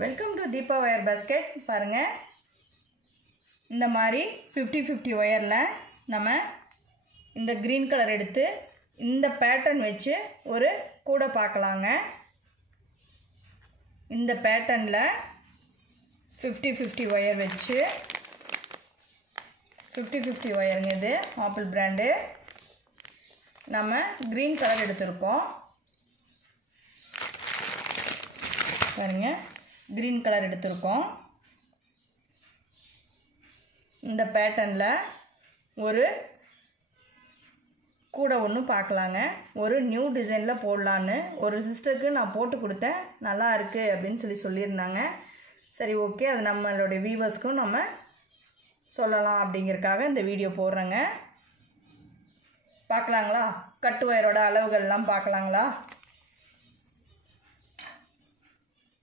Welcome to Deepa wire basket. பாருங்கள், இந்த மாதிரி 50-50 ஒயரில் நம்ம இந்த க்ரீன் கலர் எடுத்து இந்த பேட்டர்ன் வச்சு ஒரு கூடை பார்க்கலாங்க. இந்த பேட்டர்னில் 50-50 ஒயர் வச்சு 50-50 ஒயருங்க. இது ஆப்பிள் பிராண்டு. நம்ம க்ரீன் கலர் எடுத்திருக்கோம். பாருங்க, க்ரீன் கலர் எடுத்திருக்கோம். இந்த பேட்டர்னில் ஒரு கூடை ஒன்று பார்க்கலாங்க. ஒரு நியூ டிசைனில் போடலான்னு ஒரு சிஸ்டருக்கு நான் போட்டு கொடுத்தேன். நல்லா இருக்குது அப்படின்னு சொல்லியிருந்தாங்க. சரி, ஓகே, அது நம்மளுடைய வியூவர்ஸ்க்கும் நம்ம சொல்லலாம் அப்படிங்கிறதுக்காக இந்த வீடியோ போடுறேங்க. பார்க்கலாங்களா? கட்டு ஒயரோட அளவுகள்லாம் பார்க்கலாங்களா?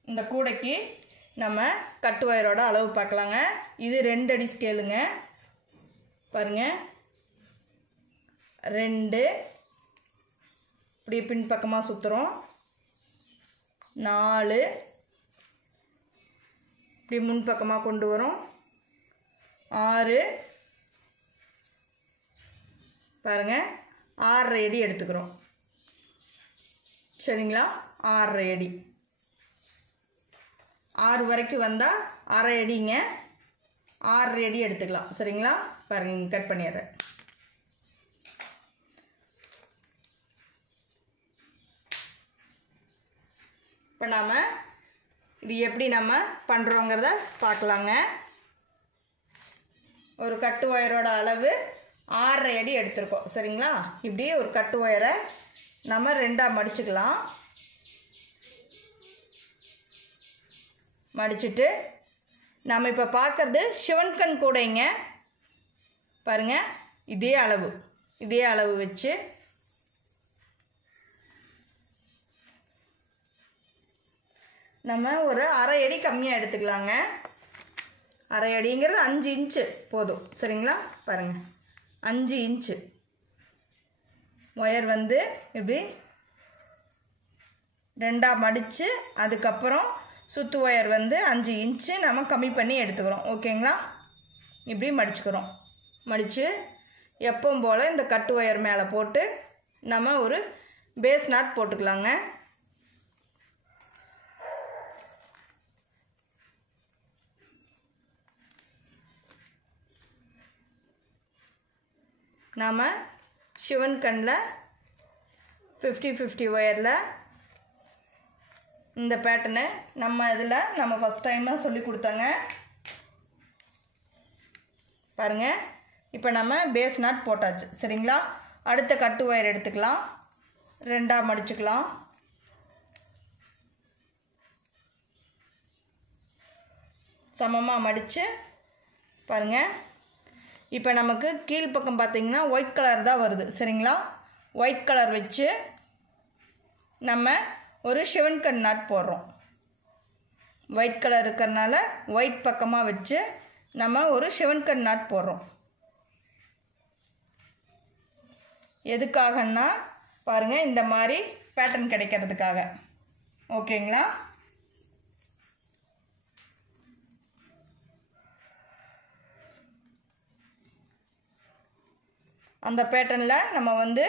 இந்த கூடைக்கு நம்ம கட்டு ஒயரோட அளவு பார்க்கலாங்க. இது 2 அடி ஸ்கேலுங்க. பாருங்க, 2 இப்படி பின்பக்கமாக சுற்றுறோம். 4 இப்படி முன்பக்கமாக கொண்டு வரோம். 6 பாருங்க, 6.5 அடி எடுத்துக்கிறோம். சரிங்களா? 6.5 அடி. 6 வரைக்கும் வந்தால் 1/2 அடிங்க. 6.5 அடி எடுத்துக்கலாம். சரிங்களா? பாருங்க, கட் பண்ணிடுறேன். இப்போ நாம் இது எப்படி நம்ம பண்ணுறோங்கிறத பார்க்கலாங்க. ஒரு கட்டு ஒயரோட அளவு 6.5 அடி எடுத்திருக்கோம். சரிங்களா? இப்படி ஒரு கட்டு ஒயரை நம்ம 2ஆக மடிச்சுக்கலாம். மடிச்சுட்டு நம்ம இப்போ பார்க்குறது சிவன்கண் கூடைங்க. பாருங்கள், இதே அளவு வச்சு நம்ம ஒரு 1/2 அடி கம்மியாக எடுத்துக்கலாங்க. 1/2 அடிங்கிறது 5 இன்ச்சு போதும். சரிங்களா? பாருங்கள், 5 இன்ச்சு ஒயர் வந்து இப்படி 2ஆக மடித்து அதுக்கப்புறம் சுத்து ஒயர் வந்து 5 இன்ச்சு நம்ம கம்மி பண்ணி எடுத்துக்கிறோம். ஓகேங்களா? இப்படி மடிச்சுக்கிறோம். மடித்து எப்பவும் போல் இந்த கட்டு ஒயர் மேலே போட்டு நம்ம ஒரு பேஸ் நாட் போட்டுக்கலாங்க. நாம் சிவன் கண்ணில் 50-50 ஒயரில் இந்த பேட்டர்னு நம்ம ஃபஸ்ட் டைமாக சொல்லி கொடுத்தாங்க. பாருங்கள், இப்போ நம்ம பேஸ் நாட் போட்டாச்சு. சரிங்களா? அடுத்த கட்டு ஒயர் எடுத்துக்கலாம். 2ஆக மடிச்சுக்கலாம். சமமாக மடித்து பாருங்கள். இப்போ நமக்கு கீழ்ப்பக்கம் பார்த்திங்கன்னா ஒயிட் கலர் தான் வருது. சரிங்களா? ஒயிட் கலர் வச்சு நம்ம ஒரு சிவன்கண் நாட் போடுறோம். ஒயிட் கலர் இருக்கிறனால ஒயிட் பக்கமாக வச்சு நம்ம ஒரு சிவன்கண் நாட் போடுறோம். எதுக்காகன்னா பாருங்கள், இந்த மாதிரி பேட்டர்ன் கிடைக்கிறதுக்காக. ஓகேங்களா? அந்த பேட்டர்னில் நம்ம வந்து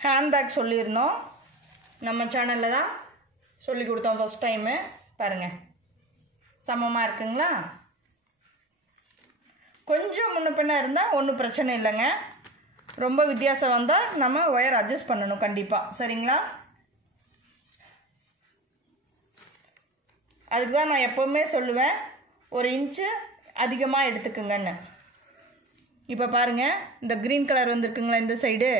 ஹேண்ட்பேக் சொல்லியிருந்தோம். நம்ம சேனலில் தான் சொல்லி கொடுத்தோம் ஃபஸ்ட் டைமு. பாருங்கள், சமமாக இருக்குங்களா? கொஞ்சம் முன்ன பின்ன இருந்தால் ஒன்றும் பிரச்சனை இல்லைங்க. ரொம்ப வித்தியாசம் வந்தால் நம்ம ஒயர் அட்ஜஸ்ட் பண்ணணும் கண்டிப்பாக. சரிங்களா? அதுக்கு தான் நான் எப்போவுமே சொல்லுவேன், 1 இன்ச்சு அதிகமாக எடுத்துக்குங்கன்னு. இப்போ பாருங்கள், இந்த க்ரீன் கலர் வந்துருக்குங்களா இந்த சைடு.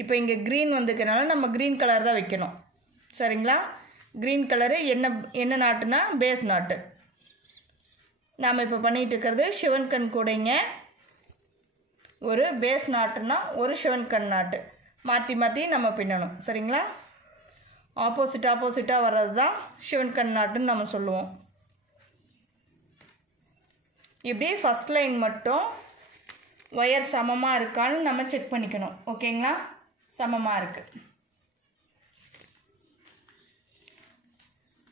இப்போ இங்கே க்ரீன் வந்துக்கிறனால நம்ம க்ரீன் கலர் தான் வைக்கணும். சரிங்களா? க்ரீன் கலரு என்ன நாட்டுனா பேஸ் நாட்டு. நாம் இப்போ பண்ணிகிட்டு இருக்கிறது சிவன்கண் கூடைங்க. ஒரு பேஸ் நாட்டுனா ஒரு சிவன்கண் நாட்டு மாற்றி மாற்றி நம்ம பின்னணும். சரிங்களா? ஆப்போசிட்டாக வர்றது தான் சிவன்கண் நாட்டுன்னு நம்ம சொல்லுவோம். இப்படி ஃபஸ்ட் லைன் மட்டும் ஒயர் சமமாக இருக்கான்னு நம்ம செக் பண்ணிக்கணும். ஓகேங்களா? சமமாக இருக்குது.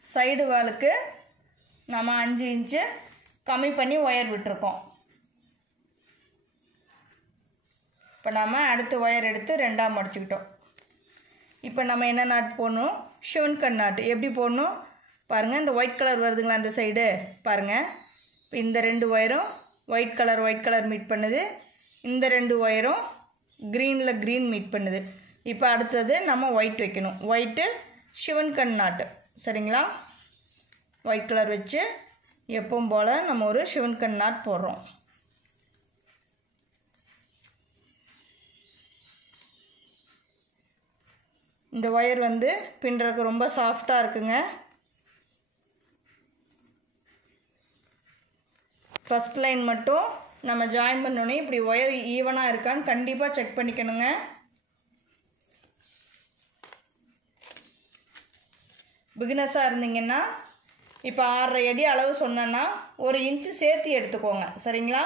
சைடு வாலுக்கு நம்ம 5 இன்ச்சு கம்மி பண்ணி ஒயர் விட்டுருக்கோம். இப்போ நம்ம அடுத்த ஒயர் எடுத்து 2ஆக மடிச்சுக்கிட்டோம். இப்போ நம்ம என்ன நாட் போடணும்? ஷிவன் கண் நாட்டு. எப்படி போடணும் பாருங்கள். இந்த ஒயிட் கலர் வருதுங்களா அந்த சைடு பாருங்கள். இப்போ இந்த 2 ஒயரும் ஒயிட் கலர் மீட் பண்ணுது. இந்த 2 ஒயரும் க்ரீனில் க்ரீன் மீட் பண்ணுது. இப்போ அடுத்தது நம்ம ஒயிட் வைக்கணும். ஒயிட்டு ஷிவன் கண் நாட்டு. சரிங்களா? ஒயிட் கலர் வச்சு எப்பவும் போல் நம்ம ஒரு ஷிவன் கண் நாட் போடுறோம். இந்த ஒயர் வந்து பின்னுறதுக்கு ரொம்ப சாஃப்டாக இருக்குங்க. ஃபஸ்ட் லைன் மட்டும் நம்ம ஜாயின் பண்ணோன்னே இப்படி ஒயர் ஈவனாக இருக்கான்னு கண்டிப்பாக செக் பண்ணிக்கணுங்க. பிகினஸாக இருந்தீங்கன்னா இப்போ 6.5 அடி அளவு சொன்னேன்னா 1 இன்ச்சு சேர்த்து எடுத்துக்கோங்க. சரிங்களா?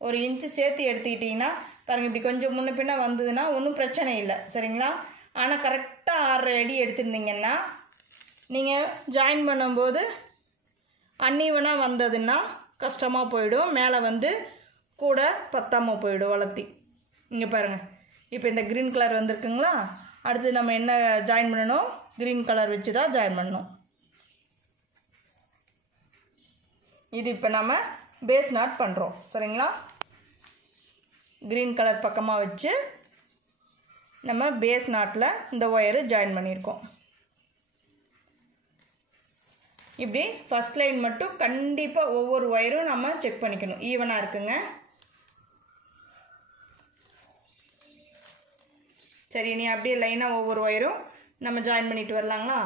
1 இன்ச்சு சேர்த்து எடுத்துக்கிட்டிங்கன்னா பாருங்கள், இப்படி கொஞ்சம் முன்ன பின்ன வந்ததுன்னா ஒன்றும் பிரச்சனை இல்லை. சரிங்களா? ஆனால் கரெக்டாக 6.5 அடி எடுத்துருந்தீங்கன்னா நீங்கள் ஜாயின் பண்ணும்போது அன்ஈவனாக வந்ததுன்னா கஷ்டமாக போயிடும். மேலே வந்து கூட பத்தாமல் போயிடும் வளர்த்தி. இங்கே பாருங்கள், இப்போ இந்த க்ரீன் கலர் வந்திருக்குங்களா? அடுத்து நம்ம என்ன ஜாயின் பண்ணணும்? க்ரீன் கலர் வச்சு தான் ஜாயின் பண்ணணும். இது இப்போ நம்ம பேஸ் நாட் பண்ணுறோம். சரிங்களா? க்ரீன் கலர் பக்கமாக வச்சு நம்ம பேஸ் நாட்டில் இந்த ஒயரு ஜாயின் பண்ணியிருக்கோம். இப்படி ஃபஸ்ட் லைன் மட்டும் கண்டிப்பாக ஒவ்வொரு ஒயரும் நம்ம செக் பண்ணிக்கணும் ஈவனாக இருக்குங்க. சரி, நீ அப்படியே லைனாக ஒவ்வொரு ஒயரும் நம்ம ஜாயின் பண்ணிட்டு வரலாங்களா?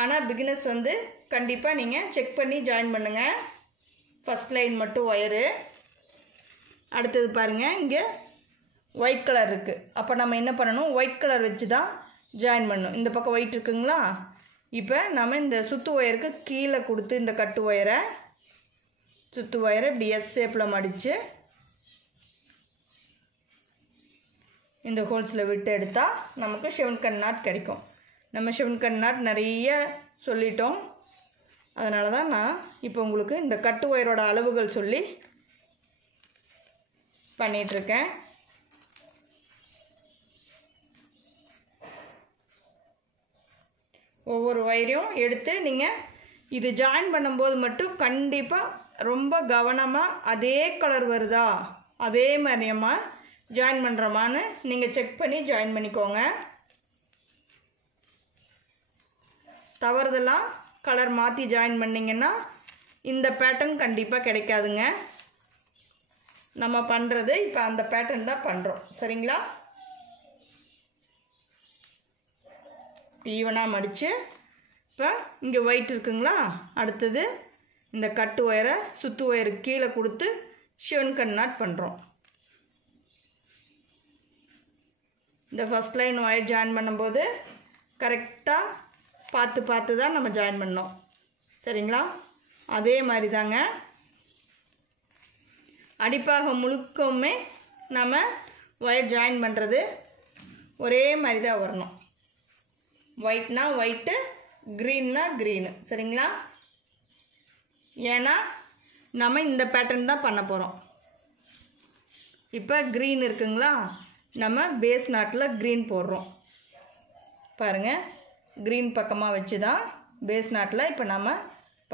ஆனால் பிகினர்ஸ் வந்து கண்டிப்பாக நீங்கள் செக் பண்ணி ஜாயின் பண்ணுங்கள். ஃபஸ்ட் லைன் மட்டும் ஒயரு. அடுத்தது பாருங்கள், இங்கே ஒயிட் கலர் இருக்குது. அப்போ நம்ம என்ன பண்ணணும்? ஒயிட் கலர் வச்சு தான் ஜாயின் பண்ணணும். இந்த பக்கம் ஒயிட் இருக்குங்களா? இப்போ நம்ம இந்த சுத்து ஒயருக்கு கீழே கொடுத்து இந்த கட்டு ஒயரை சுத்து ஒயரை இப்படி எஸ் ஷேப்பில் மடித்து இந்த ஹோல்ஸில் விட்டு எடுத்தால் நமக்கு ஷிவன் கண் நாட் கிடைக்கும். நம்ம ஷிவன் கண் நாட் நிறைய சொல்லிட்டோம். அதனால தான் நான் இப்போ உங்களுக்கு இந்த கட்டு ஒயரோட அளவுகள் சொல்லி பண்ணிகிட்ருக்கேன். ஒவ்வொரு ஒயரையும் எடுத்து நீங்கள் இது ஜாயின் பண்ணும்போது மட்டும் கண்டிப்பாக ரொம்ப கவனமாக அதே கலர் வருதா அதே மாதிரியம்மா ஜாயின் பண்ணுறோமான்னு நீங்கள் செக் பண்ணி ஜாயின் பண்ணிக்கோங்க. தவறுதெல்லாம் கலர் மாற்றி ஜாயின் பண்ணிங்கன்னா இந்த பேட்டர்ன் கண்டிப்பாக கிடைக்காதுங்க. நம்ம பண்ணுறது இப்போ அந்த பேட்டர்ன் தான் பண்ணுறோம். சரிங்களா? ஈவனாக மடித்து இப்போ இங்கே ஒயிட் இருக்குங்களா? அடுத்தது இந்த கட்டு ஒயரை சுத்து ஒயருக்கு கீழே கொடுத்து ஷிவன் கண் நாட் பண்ணுறோம். இந்த ஃபஸ்ட் லைன் ஒயர் ஜாயின் பண்ணும்போது கரெக்டாக பார்த்து தான் நம்ம ஜாயின் பண்ணோம். சரிங்களா? அதே மாதிரி தாங்க அடிப்பாகம் முழுக்கவுமே நம்ம ஒயர் ஜாயின் பண்ணுறது ஒரே மாதிரி தான் வரணும். ஒயிட்னா ஒயிட்டு, க்ரீன்னா க்ரீனு. சரிங்களா? ஏன்னா நம்ம இந்த பேட்டர்ன் தான் பண்ண போகிறோம். இப்போ க்ரீன் இருக்குங்களா? நம்ம பேஸ் நாட்டில் க்ரீன் போடுறோம். பாருங்கள், க்ரீன் பக்கமாக வச்சு தான் பேஸ் நாட்டில் இப்போ நம்ம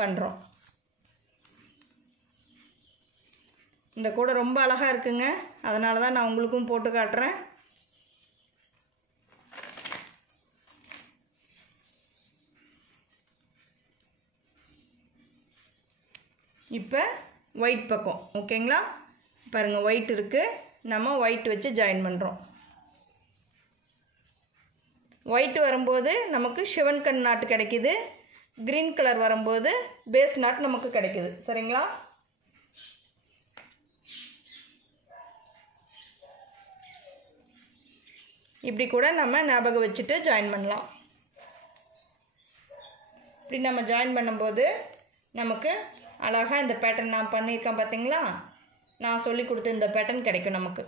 பண்ணுறோம். இந்த கூட ரொம்ப அழகாக இருக்குங்க. அதனால தான் நான் உங்களுக்கும் போட்டு காட்டுறேன். இப்போ ஒயிட் பக்கம் ஓகேங்களா? பாருங்கள், ஒயிட் இருக்குது. நம்ம ஒயிட் வச்சு ஜாயின் பண்ணுறோம். ஒயிட் வரும்போது நமக்கு ஷிவன் கண் நாட்டு கிடைக்கிது. க்ரீன் கலர் வரும்போது பேஸ் நாட் நமக்கு கிடைக்கிது. சரிங்களா? இப்படி கூட நம்ம ஞாபகம் வச்சுட்டு ஜாயின் பண்ணலாம். இப்படி நம்ம ஜாயின் பண்ணும்போது நமக்கு அழகாக இந்த பேட்டர்ன் நான் பண்ணியிருக்கேன் பார்த்தீங்களா? நான் சொல்லி கொடுத்த இந்த பேட்டர்ன் கிடைக்கும் நமக்கு.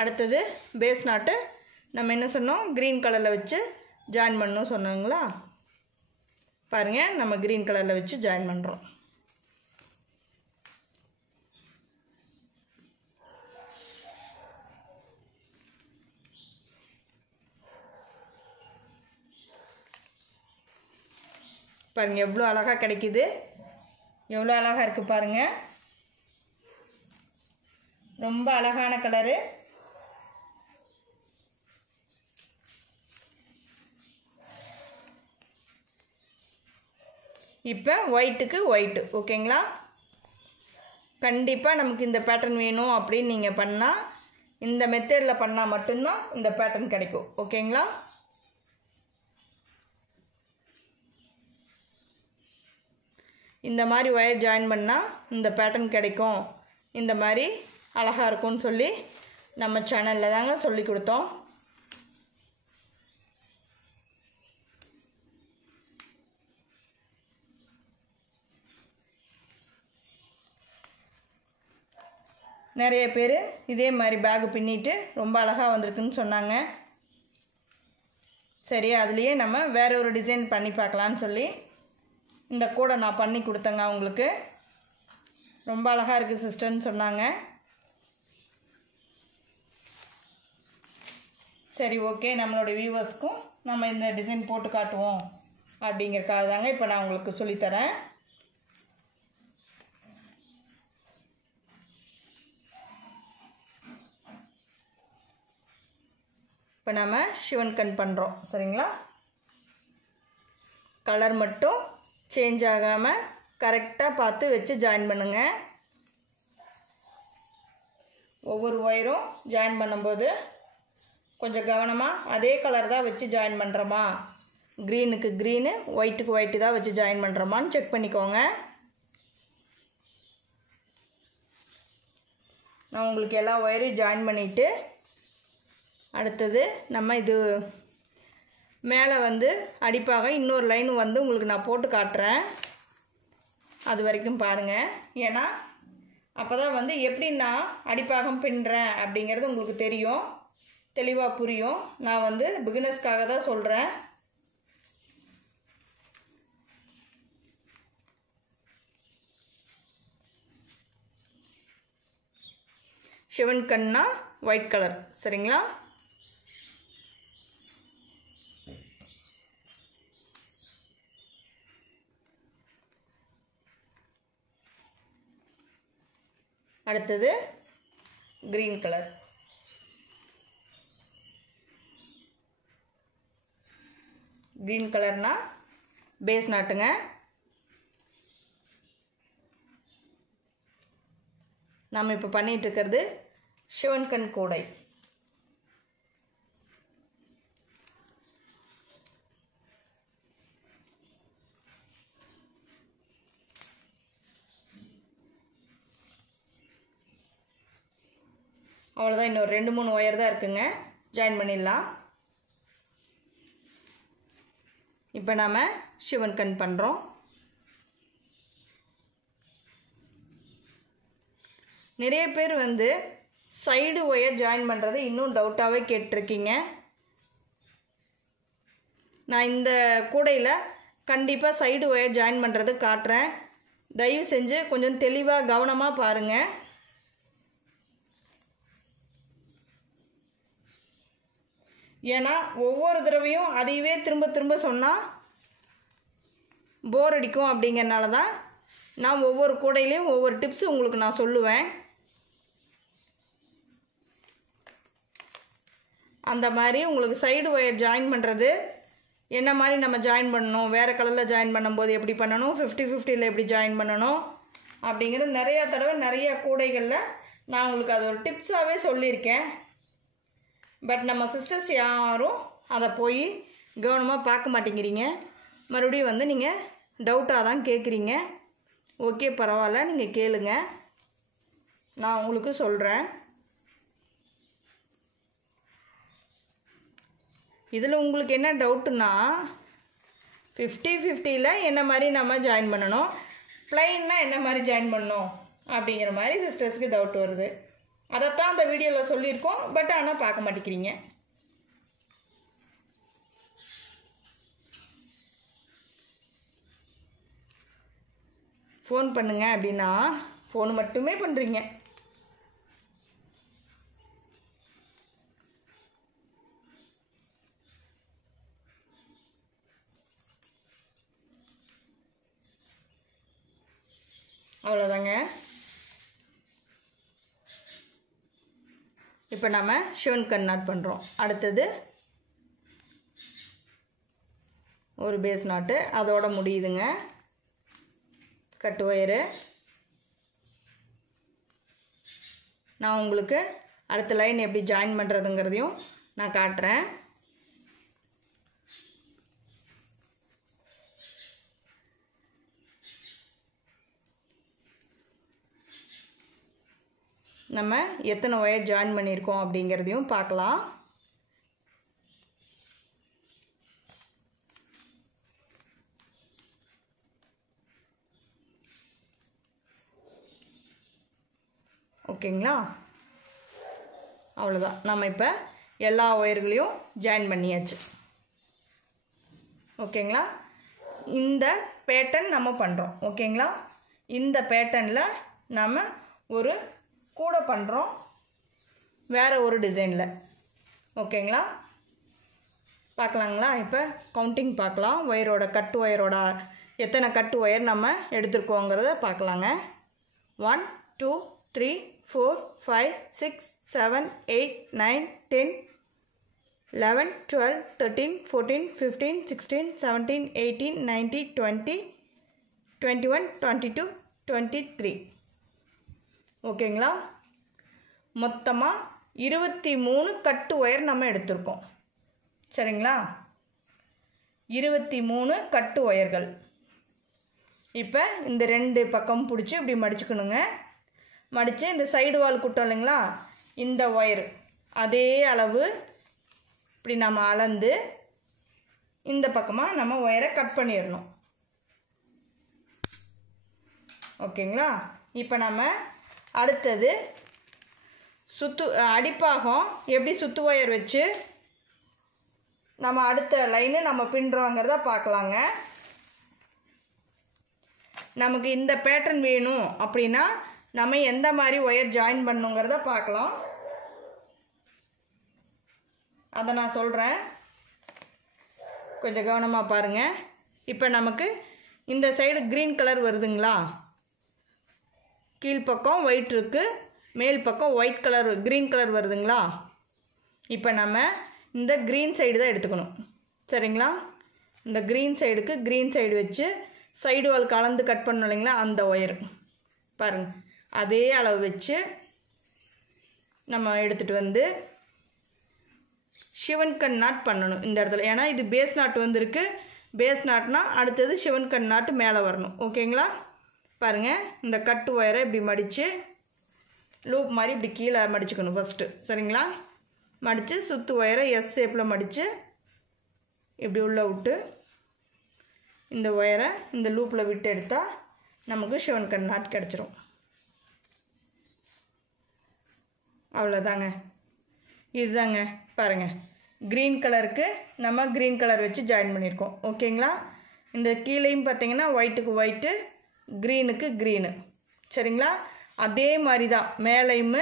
அடுத்தது பேஸ் நாட்டு நம்ம என்ன சொன்னோம்? க்ரீன் கலரில் வச்சு ஜாயின் பண்ணணும் சொன்னோங்களா? பாருங்கள் நம்ம க்ரீன் கலரில் வச்சு ஜாயின் பண்ணுறோம். பாருங்கள் எவ்வளோ அழகாக கிடைக்குது, எவ்வளோ அழகாக இருக்குது பாருங்கள். ரொம்ப அழகான கலரு. இப்போ ஒயிட்டுக்கு ஒயிட்டு ஓகேங்களா. கண்டிப்பாக நமக்கு இந்த பேட்டர்ன் வேணும் அப்படின்னு நீங்கள் பண்ணால், இந்த மெத்தடில் பண்ணால் மட்டும்தான் இந்த பேட்டர்ன் கிடைக்கும் ஓகேங்களா. இந்த மாதிரி ஒயர் ஜாயின் பண்ணால் இந்த பேட்டர்ன் கிடைக்கும், இந்த மாதிரி அழகாக இருக்கும்னு சொல்லி நம்ம சேனலில் தாங்க சொல்லி கொடுத்தோம். நிறைய பேர் இதே மாதிரி பேகு பின்னிட்டு ரொம்ப அழகாக வந்திருக்குன்னு சொன்னாங்க. சரி, அதுலேயே நம்ம வேற ஒரு டிசைன் பண்ணி பார்க்கலான்னு சொல்லி இந்த கூடை நான் பண்ணி கொடுத்தேங்க அவங்களுக்கு. ரொம்ப அழகாக இருக்குது சிஸ்டர்னு சொன்னாங்க. சரி ஓகே, நம்மளோட வியூவர்ஸ்க்கும் நம்ம இந்த டிசைன் போட்டு காட்டுவோம் அப்படிங்கிறக்காக தாங்க இப்போ நான் உங்களுக்கு சொல்லித்தரேன். இப்போ நம்ம சிவன் கண் பண்ணுறோம் சரிங்களா. கலர் மட்டும் சேஞ்ச் ஆகாமல் கரெக்டாக பார்த்து வச்சு ஜாயின் பண்ணுங்கள். ஒவ்வொரு ஒயரும் ஜாயின் பண்ணும்போது கொஞ்சம் கவனமாக அதே கலர் தான் வச்சு ஜாயின் பண்ணுறோமா, க்ரீனுக்கு க்ரீனு ஒயிட்டுக்கு ஒயிட்டு தான் வச்சு ஜாயின் பண்ணுறோமான்னு செக் பண்ணிக்கோங்க. நான் உங்களுக்கு எல்லா ஒயரையும் ஜாயின் பண்ணிவிட்டு அடுத்தது நம்ம இது மேலே வந்து அடிப்பாக இன்னொரு லைன் வந்து உங்களுக்கு நான் போட்டு காட்டுறேன். அது வரைக்கும் பாருங்கள். ஏன்னா அப்போ தான் வந்து எப்படி நான் அடிப்பாகம் பின்னுறேன் அப்படிங்கிறது உங்களுக்கு தெரியும், தெளிவாக புரியும். நான் வந்து பிகினர்ஸ்க்காக தான் சொல்கிறேன். சிவன் கண்ணா ஒயிட் கலர் சரிங்களா. அடுத்தது க்ரீன் கலர். க்ரீன் கலர்னா பேஸ் நாட்டுங்க. நாம் இப்போ பண்ணிகிட்டு இருக்கிறது சிவன் கண் கூடை. அவ்வளோதான், இன்னொரு 2-3 ஒயர் தான் இருக்குங்க, ஜாயின் பண்ணிடலாம். இப்போ நாம் சிவன் கண் பண்ணுறோம். நிறைய பேர் வந்து சைடு ஒயர் ஜாயின் பண்ணுறது இன்னும் டவுட்டாகவே கேட்டிருக்கீங்க. நான் இந்த கூடையில் கண்டிப்பாக சைடு ஒயர் ஜாயின் பண்ணுறது காட்டுறேன். தயவு செஞ்சு கொஞ்சம் தெளிவாக கவனமாக பாருங்கள். ஏன்னா ஒவ்வொரு தடவையும் அதையவே திரும்ப திரும்ப சொன்னால் போர் அடிக்கும். அப்படிங்கிறனால தான் நான் ஒவ்வொரு கூடையிலையும் ஒவ்வொரு டிப்ஸ் உங்களுக்கு நான் சொல்லுவேன். அந்த மாதிரி உங்களுக்கு சைடு ஒயர் ஜாயின் பண்ணுறது என்ன மாதிரி நம்ம ஜாயின் பண்ணணும், வேறு கலரில் ஜாயின் பண்ணும்போது எப்படி பண்ணணும், 50-50ல் எப்படி ஜாயின் பண்ணணும் அப்படிங்கிறது நிறையா தடவை நிறையா கூடைகளில் நான் உங்களுக்கு அது ஒரு டிப்ஸாகவே சொல்லியிருக்கேன். பட் நம்ம சிஸ்டர்ஸ் யாரும் அதை போய் கவனமாக பார்க்க மாட்டேங்கிறீங்க. மறுபடியும் வந்து நீங்கள் டவுட்டாக தான் கேட்குறீங்க. ஓகே பரவாயில்ல, நீங்கள் கேளுங்க, நான் உங்களுக்கு சொல்கிறேன். இதில் உங்களுக்கு என்ன டவுட்டுன்னா 50-50ல் என்ன மாதிரி நம்ம ஜாயின் பண்ணணும், ப்ளைன்னா என்ன மாதிரி ஜாயின் பண்ணணும் அப்படிங்கிற மாதிரி சிஸ்டர்ஸ்க்கு டவுட் வருது. அதைத்தான் அந்த வீடியோவில் சொல்லியிருக்கோம். பட் ஆனால் பார்க்க மாட்டேங்கிறீங்க. ஃபோன் பண்ணுங்க அப்படின்னா ஃபோன் மட்டுமே பண்ணுறீங்க. அவ்வளோதாங்க. இப்போ நம்ம ஷிவன் கட் பண்ணுறோம். அடுத்தது ஒரு பேஸ் நாட்டு, அதோட முடியுதுங்க கட்டு ஒயரு. நான் உங்களுக்கு அடுத்த லைன் எப்படி ஜாயின் பண்ணுறதுங்கிறதையும் நான் காட்டுறேன். நம்ம எத்தனை ஒயர் ஜாயின் பண்ணியிருக்கோம் அப்படிங்கிறதையும் பார்க்கலாம். ஓகேங்களா? அவ்வளோதான். நம்ம இப்போ எல்லா ஒயர்களையும் ஜாயின் பண்ணியாச்சு. ஓகேங்களா? இந்த பேட்டர்ன் நம்ம பண்ணுறோம். ஓகேங்களா? இந்த பேட்டர்னில் நம்ம ஒரு கூட பண்ணுறோம், வேறு ஒரு டிசைனில். ஓகேங்களா? பார்க்கலாங்களா? இப்போ கவுண்டிங் பார்க்கலாம். ஒயரோட கட்டு ஒயரோட எத்தனை கட்டு ஒயர் நம்ம எடுத்துருக்கோங்கிறத பார்க்கலாங்க. 1 2 3 4 5 6 7 8 9 10 11 12 13 14 15 16 17 18 19 20 21 22 23. ஓகேங்களா? மொத்தமாக 23 கட்டு ஒயர் நம்ம எடுத்திருக்கோம். சரிங்களா? 23 கட்டு ஒயர்கள். இப்போ இந்த 2 பக்கம் பிடிச்சி இப்படி மடிச்சுக்கணுங்க. மடித்து இந்த சைடு வால் குட்டோம் இல்லைங்களா, இந்த ஒயர் அதே அளவு இப்படி நம்ம அளந்து இந்த பக்கமாக நம்ம ஒயரை கட் பண்ணிடணும். ஓகேங்களா? இப்போ நம்ம அடுத்தது அடிப்பாகம் எப்படி சுத்து ஒயர் வச்சு நம்ம அடுத்த லைனு நம்ம பின்னுறோங்கிறத பார்க்கலாங்க. நமக்கு இந்த பேட்டர்ன் வேணும் அப்படின்னா நம்ம எந்த மாதிரி ஒயர் ஜாயின் பண்ணுங்கிறத பார்க்கலாம். அதை நான் சொல்கிறேன், கொஞ்சம் கவனமாக பாருங்கள். இப்போ நமக்கு இந்த சைடு க்ரீன் கலர் வருதுங்களா, கீழ்ப்பக்கம் ஒயிட் இருக்குது, மேல் பக்கம் ஒயிட் கலர் க்ரீன் கலர் வருதுங்களா. இப்போ நம்ம இந்த க்ரீன் சைடு தான் எடுத்துக்கணும். சரிங்களா? இந்த க்ரீன் சைடுக்கு க்ரீன் சைடு வச்சு சைடு வால் கலந்து கட் பண்ணணும் இல்லைங்களா, அந்த ஒயர் பாருங்கள் அதே அளவு வச்சு நம்ம எடுத்துகிட்டு வந்து ஷிவன் கட் நாட் பண்ணணும் இந்த இடத்துல. ஏன்னா இது பேஸ் நாட் வந்துருக்கு. பேஸ் நாட்னா அடுத்தது ஷிவன் கட் நாட்டு மேலே வரணும். ஓகேங்களா? பாருங்கள் இந்த கட்டு ஒயரை இப்படி மடித்து லூப் மாதிரி இப்படி கீழே மடிச்சுக்கணும் ஃபஸ்ட்டு. சரிங்களா? மடித்து சுற்று ஒயரை எஸ் ஷேப்பில் மடித்து இப்படி உள்ளே விட்டு இந்த ஒயரை இந்த லூப்பில் விட்டு எடுத்தால் நமக்கு ஷிவன் கட் நாட் கிடச்சிரும். அவ்வளோதாங்க. இதுதாங்க பாருங்கள், க்ரீன் கலருக்கு நம்ம க்ரீன் கலர் வச்சு ஜாயின் பண்ணியிருக்கோம். ஓகேங்களா? இந்த கீழேயும் பார்த்தீங்கன்னா ஒயிட்டுக்கு ஒயிட்டு, க்ரீனுக்கு க்ரீனு. சரிங்களா? அதே மாதிரி தான் மேலேயும்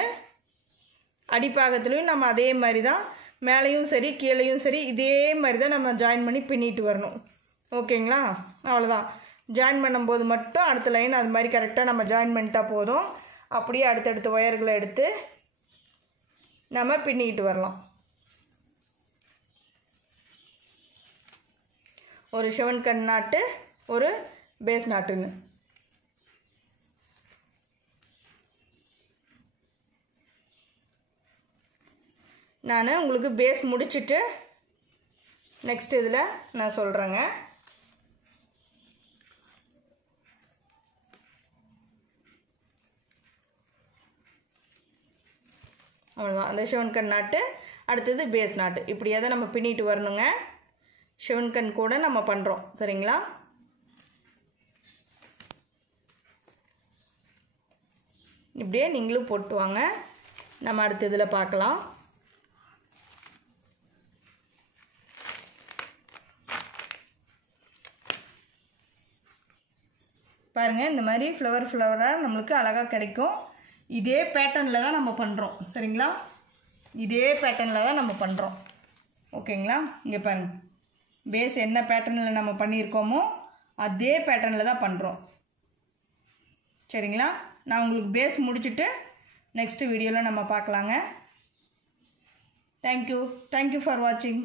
அடிப்பாகத்துலேயும் நம்ம அதே மாதிரி தான் மேலேயும் சரி கீழேயும் சரி இதே மாதிரி தான் நம்ம ஜாயின் பண்ணி பின்னிட்டு வரணும். ஓகேங்களா? அவ்வளோதான். ஜாயின் பண்ணும்போது மட்டும் அடுத்த லைன் அது மாதிரி கரெக்டாக நம்ம ஜாயின் பண்ணிட்டா போதும். அப்படியே அடுத்தடுத்த ஒயர்களை எடுத்து நம்ம பின்னிக்கிட்டு வரலாம். ஒரு ஷிவன் கட் நாட்டு, ஒரு பேஸ் நாட்டுன்னு. நான் உங்களுக்கு பேஸ் முடிச்சுட்டு நெக்ஸ்ட் இதில் நான் சொல்கிறேங்க. அவ்வளோதான். அந்த ஷிவன் கட் நாட்டு அடுத்தது பேஸ் நாட்டு இப்படியே தான் நம்ம பின்னிட்டு வரணுங்க. ஷிவன் கட் கூட நம்ம பண்ணுறோம். சரிங்களா? இப்படியே நீங்களும் போட்டு வாங்க. நம்ம அடுத்த இதில் பார்க்கலாம். பாருங்கள், இந்த மாதிரி ஃப்ளவராக நம்மளுக்கு அழகாக கிடைக்கும். இதே பேட்டர்னில் தான் நம்ம பண்ணுறோம். சரிங்களா? இதே பேட்டர்னில் தான் நம்ம பண்ணுறோம். ஓகேங்களா? இங்கே பாருங்கள், பேஸ் என்ன பேட்டர்னில் நம்ம பண்ணியிருக்கோமோ அதே பேட்டர்னில் தான் பண்ணுறோம். சரிங்களா? நான் உங்களுக்கு பேஸ் முடிச்சுட்டு நெக்ஸ்ட் வீடியோவில் நம்ம பார்க்கலாங்க. தேங்க்யூ ஃபார் வாட்சிங்.